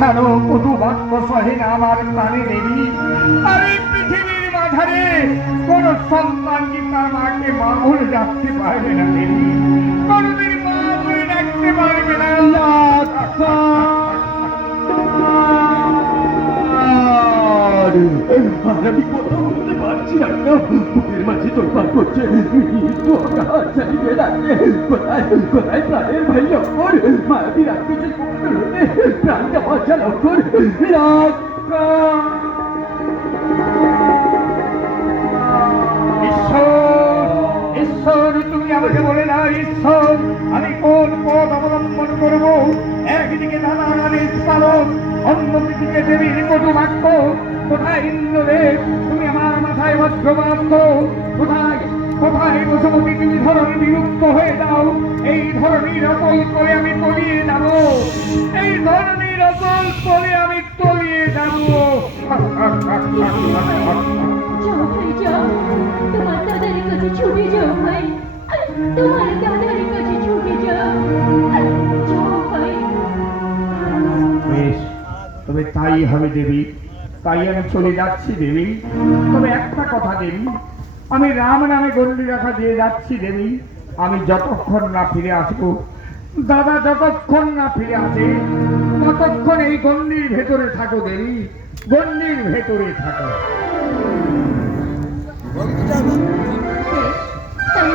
কেন কটু বাক্য সহে না আমার প্রাণে দেবী? আর এই পৃথিবীর মাঝারে কোন সন্তান কি তার মাকে মা বলে ডাকতে পারবে না দেবী? কোনদিন মা বলে ডাকতে পারবে না। আমি কথা বলতে পারছি না, বুকের মাঝে তোলপার করছে, চালিয়ে রাখছে। কোথায় কোথায় প্রাণের ভাই লক্ষণ, মায়াবী রাক্ষসের পক্ষে হতে প্রাণটা বাঁচা লক্ষণ। ঈশ্বর, তুমি আমাকে বলে না ঈশ্বর, আমি কোন পথ অবলম্বন করব? একদিকে নানান আদেশ পালন, অন্যদিকে দেবীর কটু বাক্য। কোথায় ইন্দ্রদেব, তুমি আমার মাথায় বজ্রপাত? কোথায় কোথায় বসুমতী, তুমি ধরনী বিলুপ্ত হয়ে যাও। এই ধরনীর অকল করে আমি তলিয়ে যাব, এই ধরনীর অকল করে আমি তলিয়ে যাব। যাও ভাই যাও, তোমার দাদার কাছে ছুটে যাও ভাই, তোমার দাদার কাছে ছুটে যাও। যাও ভাই। বেশ, তবে তাই হবে দেবী, তাই আমি চলে যাচ্ছি দেবী। তবে একটা কথা দেবী, আমি রাম নামে গণ্ডি রাখা দিয়ে যাচ্ছি দেবী। আমি যতক্ষণ না ফিরে আসবো, দাদা যতক্ষণ না ফিরে আসে, ততক্ষণ এই গণ্ডির ভেতরে থাকো দেবী, গণ্ডির ভেতরে থাকো। বেশ, তাই